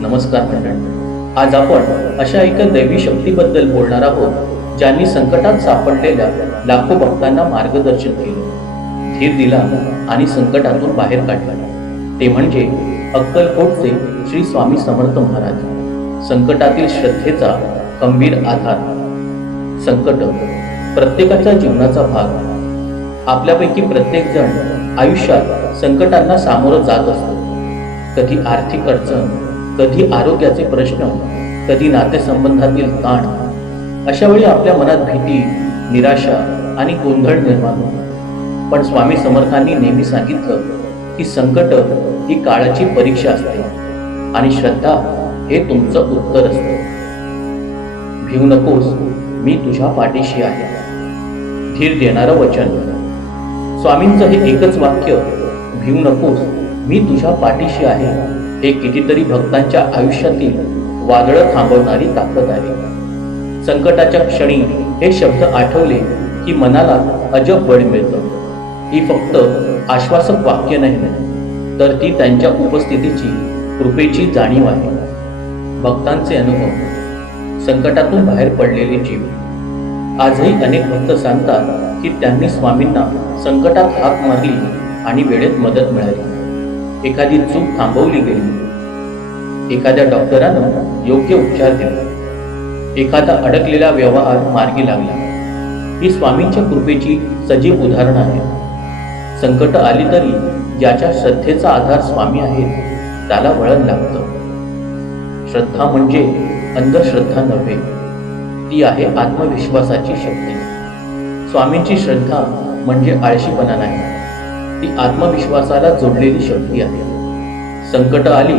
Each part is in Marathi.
नमस्कार मंडळ. आज आपण अशा एका दैवी शक्तीबद्दल बोलणार आहोत ज्यांनी संकटात सापडलेल्या लाखो भक्तांना मार्गदर्शन केलं. धीर दिला आणि संकटातून बाहेर काढला. ते म्हणजे अक्कलकोटचे श्री स्वामी समर्थ महाराज. संकटातील श्रद्धेचा गंभीर आधार. संकट प्रत्येकाच्या जीवनाचा भाग. आपल्यापैकी प्रत्येक जण आयुष्यात संकटांना सामोरं जात असतो. कधी आर्थिक अडचण कधी आरोग्याचे प्रश्न कधी नातेसंबंधातील ताण. अशा वेळी आपल्या मनात भीती निराशा आणि गोंधळ निर्माण होतो. पण स्वामी समर्थांनी नेहमी सांगितलं की संकट ही काळाची परीक्षा असते आणि श्रद्धा हे तुमचं उत्तर असतं. भिवू नकोस मी तुझ्या पाठीशी आहे. धीर देणारं वचन. स्वामींचं हे एकच वाक्य भिवू नकोस मी तुझ्या पाठीशी आहे. हे कितीतरी भक्तांच्या आयुष्यातील वादळं थांबवणारी ताकद आहे. संकटाच्या क्षणी हे शब्द आठवले की मनाला अजब बळ मिळतं. ही फक्त आश्वासक वाक्य नाही. तर ती त्यांच्या उपस्थितीची कृपेची जाणीव आहे. भक्तांचे अनुभव. संकटातून बाहेर पडलेले जीव. आजही अनेक भक्त सांगतात की त्यांनी स्वामींना संकटात हाक मारली आणि वेळेत मदत मिळाली. एखादी चूक थांबवली गेली. एखाद्या डॉक्टरानं योग्य उपचार दिला. एखादा अडकलेला व्यवहार मार्गी लागला. ही स्वामींच्या कृपेची सजीव उदाहरण आहे संकट आली तरी ज्याच्या श्रद्धेचा आधार स्वामी आहेत त्याला वळण लागतं. श्रद्धा म्हणजे अंधश्रद्धा नव्हे ती आहे आत्मविश्वासाची शक्ती. स्वामींची श्रद्धा म्हणजे आळशीपणा नाही. ती आत्मविश्वासाला जोडलेली शक्ती आहे. संकट आली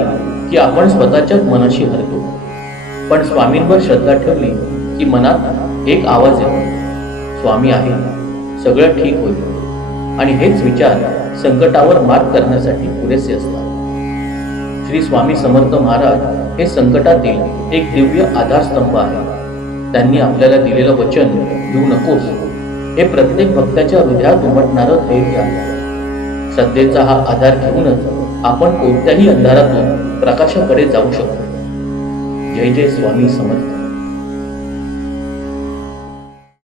की आपण स्वतःच्याच मनाशी हरतो. पण स्वामींवर श्रद्धा ठेवली की मनात एक आवाज येतो. स्वामी आहे सगळं ठीक होईल. आणि हेच विचार संकटावर मात करण्यासाठी पुरेसे असतात. श्री स्वामी समर्थ महाराज हे संकटातील एक दिव्य आधारस्तंभ आहे. त्यांनी आपल्याला दिलेलं वचन देऊ नकोस. हे प्रत्येक भक्ताच्या हृदयात उमटणारं धैर्य आहे. श्रद्धेचा हा आधार घेऊनच आपण कोणत्याही अंधारातून प्रकाशाकडे जाऊ शकतो. जय जय स्वामी समर्थ.